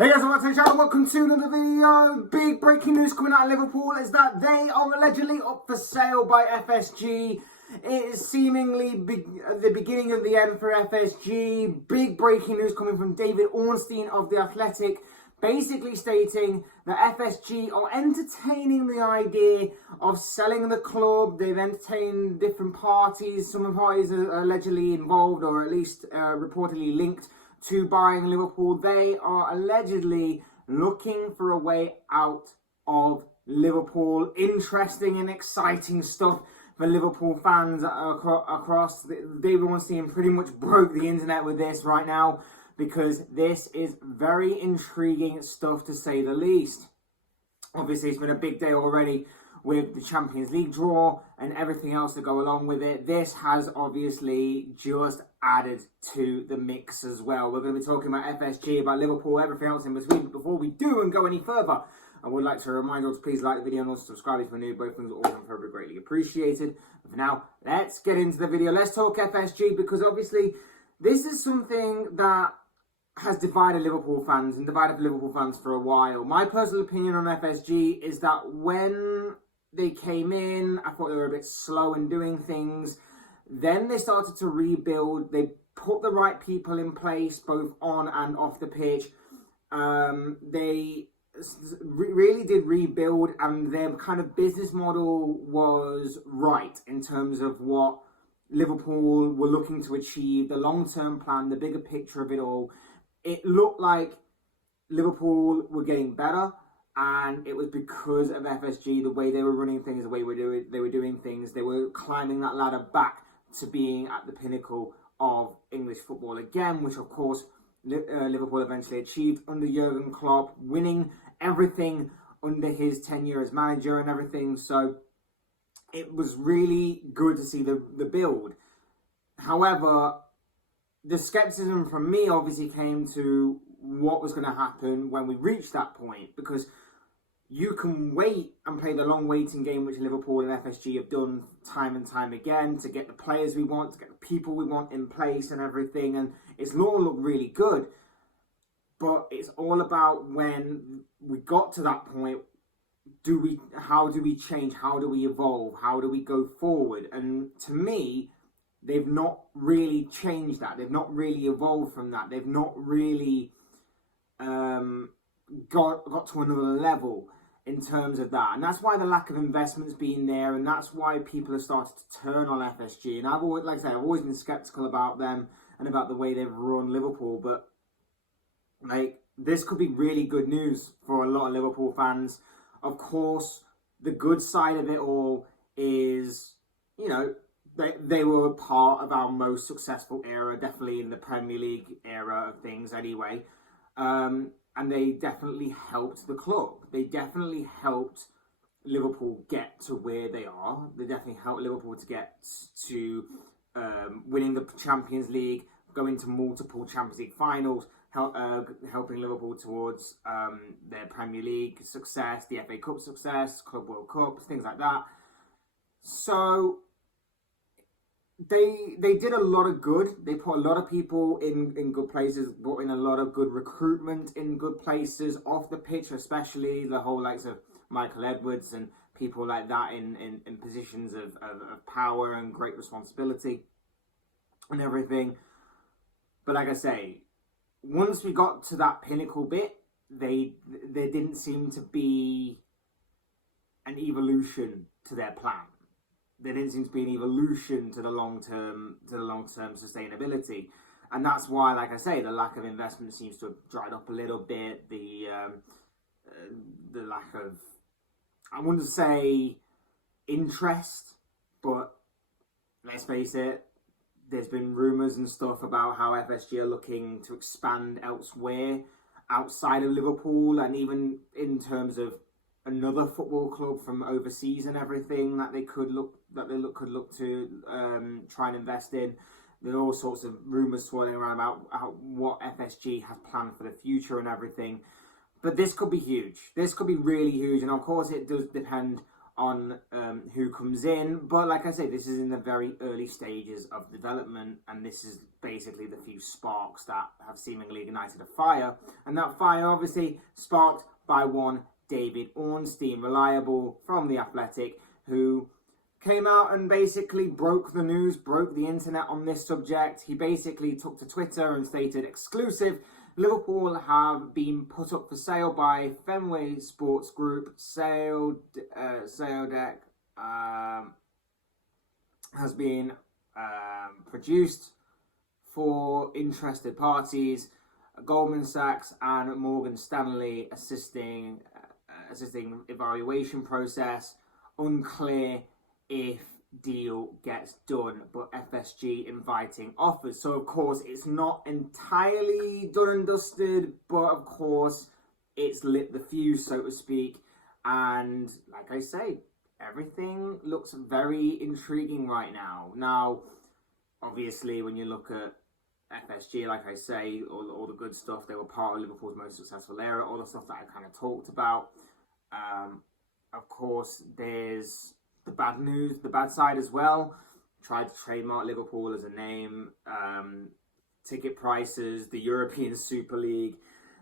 Hey guys, welcome to the channel, welcome to another video. Big breaking news coming out of Liverpool is that they are allegedly up for sale by FSG. It is seemingly the beginning of the end for FSG. Big breaking news coming from David Ornstein of The Athletic, basically stating that FSG are entertaining the idea of selling the club. They've entertained different parties. Some parties are allegedly involved, or at least reportedly linked to buying Liverpool. They are allegedly looking for a way out of Liverpool. Interesting and exciting stuff for Liverpool fans across. David Ornstein pretty much broke the internet with this right now, because this is very intriguing stuff to say the least. Obviously, it's been a big day already with the Champions League draw and everything else to go along with it. This has obviously just added to the mix as well. We're going to be talking about FSG, about Liverpool, everything else in between. But before we do and go any further, I would like to remind you to please like the video and also subscribe if you're new. Both things are awesome, very greatly appreciated. But for now, let's get into the video. Let's talk FSG, because obviously this is something that has divided Liverpool fans and divided Liverpool fans for a while. My personal opinion on FSG is that when they came in, I thought they were a bit slow in doing things. Then they started to rebuild. They put the right people in place, both on and off the pitch. They really did rebuild, and their kind of business model was right in terms of what Liverpool were looking to achieve, the long-term plan, the bigger picture of it all. It looked like Liverpool were getting better, and it was because of FSG, the way they were running things, the way they were doing things. They were climbing that ladder back to being at the pinnacle of English football again, which of course Liverpool eventually achieved under Jurgen Klopp, winning everything under his tenure as manager and everything. So it was really good to see the build. However, the skepticism from me obviously came to what was going to happen when we reached that point, because you can wait and play the long waiting game, which Liverpool and FSG have done time and time again, to get the players we want, to get the people we want in place and everything, and it's all looked really good. But it's all about when we got to that point, how do we change, how do we evolve, how do we go forward? And to me, they've not really changed that. They've not really evolved from that. They've not really got to another level in terms of that. And that's why the lack of investment's been there, and that's why people have started to turn on FSG. And I've always, like I say, I've always been skeptical about them and about the way they've run Liverpool. But like, this could be really good news for a lot of Liverpool fans. Of course, the good side of it all is, you know, they were part of our most successful era, definitely in the Premier League era of things anyway. And they definitely helped the club. They definitely helped Liverpool get to where they are. They definitely helped Liverpool to get to winning the Champions League, going to multiple Champions League finals, helping Liverpool towards their Premier League success, the FA Cup success, Club World Cup, things like that. So they did a lot of good. They put a lot of people in good places, brought in a lot of good recruitment in good places, off the pitch especially, the whole likes of Michael Edwards and people like that in positions of power and great responsibility and everything. But like I say, once we got to that pinnacle bit, there didn't seem to be an evolution to their plan. There didn't seem to be an evolution to the long-term sustainability. And that's why, like I say, the lack of investment seems to have dried up a little bit. The lack of, I wouldn't say interest, but let's face it, there's been rumours and stuff about how FSG are looking to expand elsewhere outside of Liverpool, and even in terms of another football club from overseas and everything that they could look to try and invest in. There are all sorts of rumours swirling around about what FSG has planned for the future and everything. But this could be huge. This could be really huge, and of course it does depend on who comes in, but like I say, this is in the very early stages of development, and this is basically the few sparks that have seemingly ignited a fire, and that fire obviously sparked by one David Ornstein, reliable from The Athletic, who came out and basically broke the news, broke the internet on this subject. He basically took to Twitter and stated, exclusive, Liverpool have been put up for sale by Fenway Sports Group. Sale deck has been produced for interested parties. Goldman Sachs and Morgan Stanley assisting evaluation process. Unclear if deal gets done, but FSG inviting offers. So of course it's not entirely done and dusted, but of course it's lit the fuse, so to speak. And like I say, everything looks very intriguing right now. Now, obviously, when you look at FSG, like I say, all the good stuff, they were part of Liverpool's most successful era, all the stuff that I kind of talked about. Of course, there's the bad news, the bad side as well. Tried to trademark Liverpool as a name, ticket prices, the European Super League.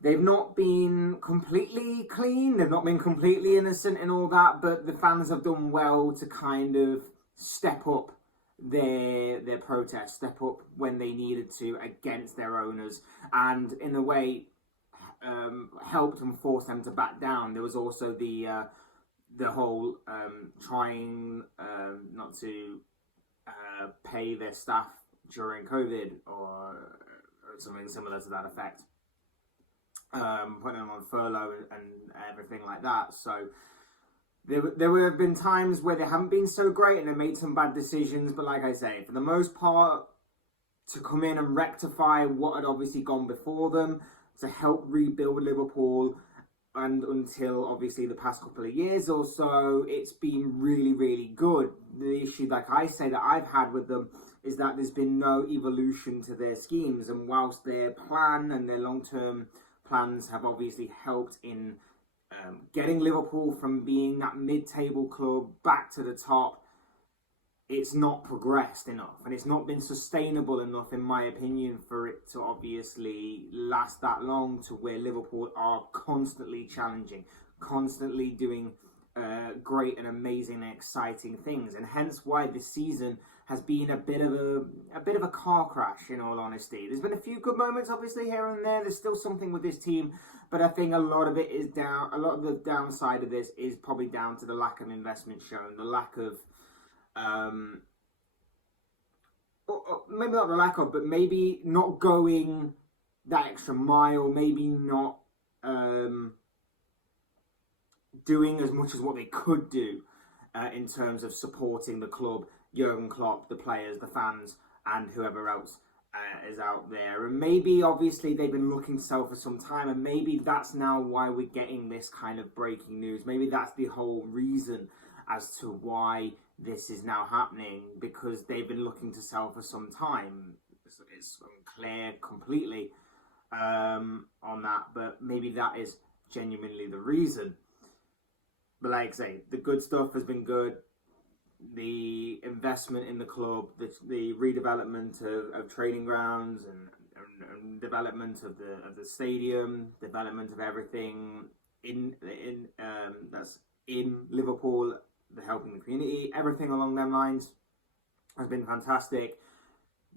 They've not been completely clean, they've not been completely innocent in all that, but the fans have done well to kind of step up their protest, step up when they needed to against their owners, and in a way helped and forced them to back down. There was also the whole trying not to pay their staff during COVID or something similar to that effect, putting them on furlough and everything like that. So there have been times where they haven't been so great and they made some bad decisions, but like I say, for the most part, to come in and rectify what had obviously gone before them, to help rebuild Liverpool, and until obviously the past couple of years or so, it's been really, really good. The issue, like I say, that I've had with them is that there's been no evolution to their schemes, and whilst their plan and their long-term plans have obviously helped in getting Liverpool from being that mid-table club back to the top, it's not progressed enough, and it's not been sustainable enough, in my opinion, for it to obviously last that long, to where Liverpool are constantly challenging, constantly doing great and amazing and exciting things, and hence why this season has been a bit of a car crash, in all honesty. There's been a few good moments, obviously, here and there. There's still something with this team, but I think a lot of it is down. A lot of the downside of this is probably down to the lack of investment shown, the lack of maybe not the lack of, but maybe not going that extra mile, maybe not doing as much as what they could do in terms of supporting the club, Jurgen Klopp, the players, the fans, and whoever else is out there. And maybe, obviously, they've been looking to sell for some time, and maybe that's now why we're getting this kind of breaking news. Maybe that's the whole reason as to why this is now happening, because they've been looking to sell for some time. It's unclear completely on that, but maybe that is genuinely the reason. But like I say, the good stuff has been good. The investment in the club, the redevelopment of training grounds and development of the stadium, development of everything in that's in Liverpool, the helping the community, everything along them lines has been fantastic.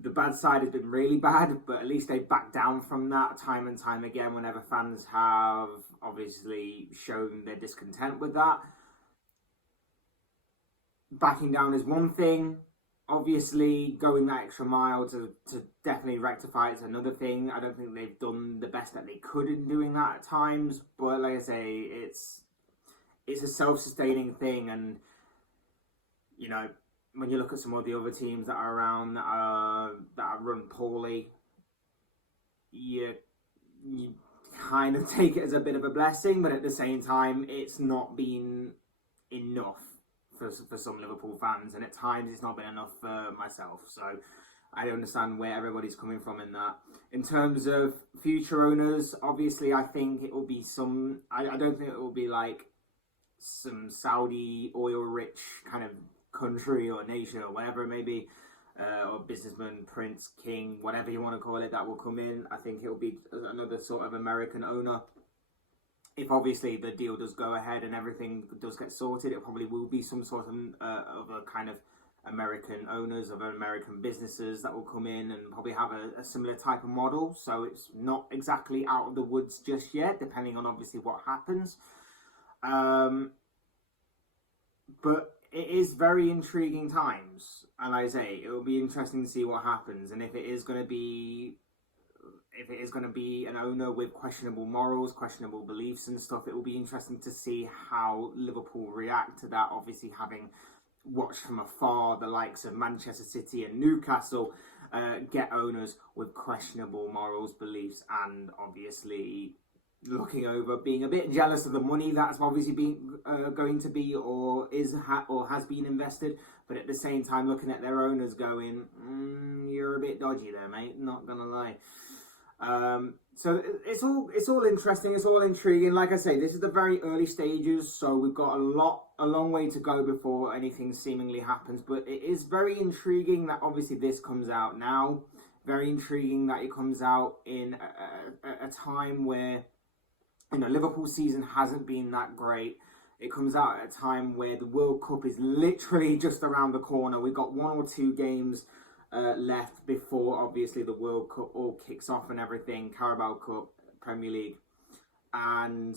The bad side has been really bad, but at least they backed down from that time and time again whenever fans have obviously shown their discontent with that. Backing down is one thing. Obviously, going that extra mile to definitely rectify it is another thing. I don't think they've done the best that they could in doing that at times, but like I say, it's a self-sustaining thing, and you know, when you look at some of the other teams that are around that are run poorly, you kind of take it as a bit of a blessing, but at the same time, it's not been enough for some Liverpool fans, and at times it's not been enough for myself. So I understand where everybody's coming from in that. In terms of future owners, obviously I think it will be some. I don't think it will be like some Saudi oil-rich kind of country or nation or whatever it may be, or businessman, prince, king, whatever you want to call it, that will come in. I think it will be another sort of American owner. If obviously the deal does go ahead and everything does get sorted, it probably will be some sort of a kind of American owners of American businesses that will come in and probably have a similar type of model. So it's not exactly out of the woods just yet, depending on obviously what happens. But it is very intriguing times, and like I say, it will be interesting to see what happens, and if it is going to be an owner with questionable morals, questionable beliefs and stuff, it will be interesting to see how Liverpool react to that, obviously having watched from afar the likes of Manchester City and Newcastle get owners with questionable morals, beliefs, and obviously looking over, being a bit jealous of the money that's obviously been going to be or has been invested, but at the same time looking at their owners going, you're a bit dodgy there, mate, not gonna lie. So it's all interesting, it's all intriguing. Like I say, this is the very early stages, so we've got a long way to go before anything seemingly happens, but it is very intriguing that obviously this comes out now. Very intriguing that it comes out in a time where, you know, Liverpool's season hasn't been that great. It comes out at a time where the World Cup is literally just around the corner. We've got 1 or 2 games left before obviously the World Cup all kicks off and everything. Carabao Cup, Premier League. And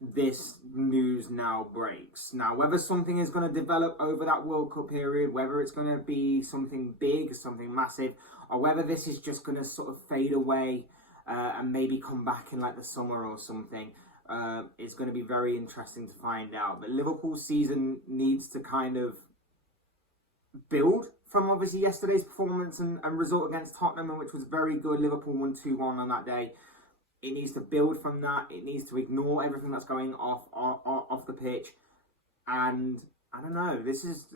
this news now breaks. Now, whether something is going to develop over that World Cup period, whether it's going to be something big, something massive, or whether this is just going to sort of fade away and maybe come back in like the summer or something, it's going to be very interesting to find out. But Liverpool's season needs to kind of build from obviously yesterday's performance and result against Tottenham, which was very good. Liverpool won 2-1 on that day. It needs to build from that. It needs to ignore everything that's going off the pitch. And I don't know, this is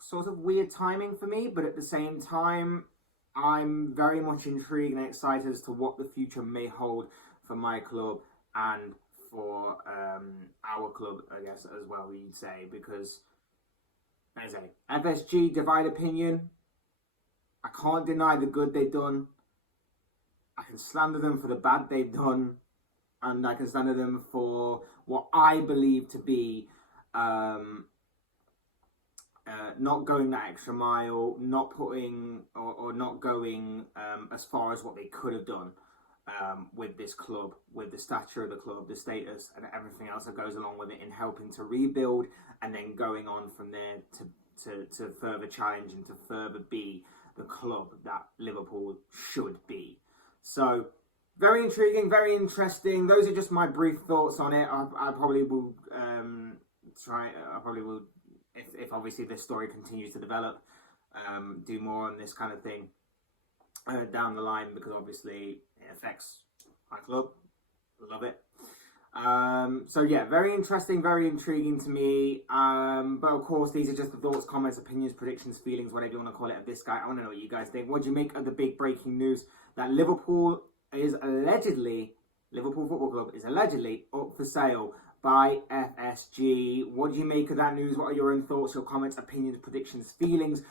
sort of weird timing for me, but at the same time, I'm very much intrigued and excited as to what the future may hold for my club and for our club, I guess, as well, you'd say, because, as I say, FSG, divide opinion. I can't deny the good they've done. I can slander them for the bad they've done, and I can slander them for what I believe to be not going that extra mile, not putting or not going as far as what they could have done with this club, with the stature of the club, the status, and everything else that goes along with it in helping to rebuild and then going on from there to further challenge and to further be the club that Liverpool should be. So, very intriguing, very interesting. Those are just my brief thoughts on it. I probably will if obviously this story continues to develop, do more on this kind of thing down the line, because obviously it affects my club. Love it. So yeah, very interesting, very intriguing to me. But of course, these are just the thoughts, comments, opinions, predictions, feelings, whatever you want to call it, of this guy. I want to know what you guys think. What do you make of the big breaking news that Liverpool Football Club is allegedly up for sale by FSG? What do you make of that news? What are your own thoughts, your comments, opinions, predictions, feelings,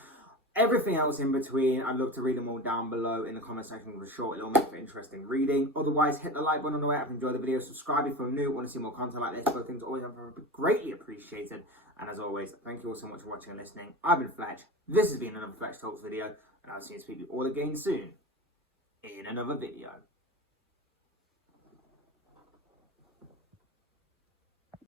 everything else in between? I'd love to read them all down below in the comment section for a short little bit for interesting reading. Otherwise, hit the like button on the way up, enjoy the video, subscribe if you're new, want to see more content like this. Both things always are greatly appreciated. And as always, thank you all so much for watching and listening. I've been Fletch. This has been another Fletch Talks video, and I'll see you all again soon in another video.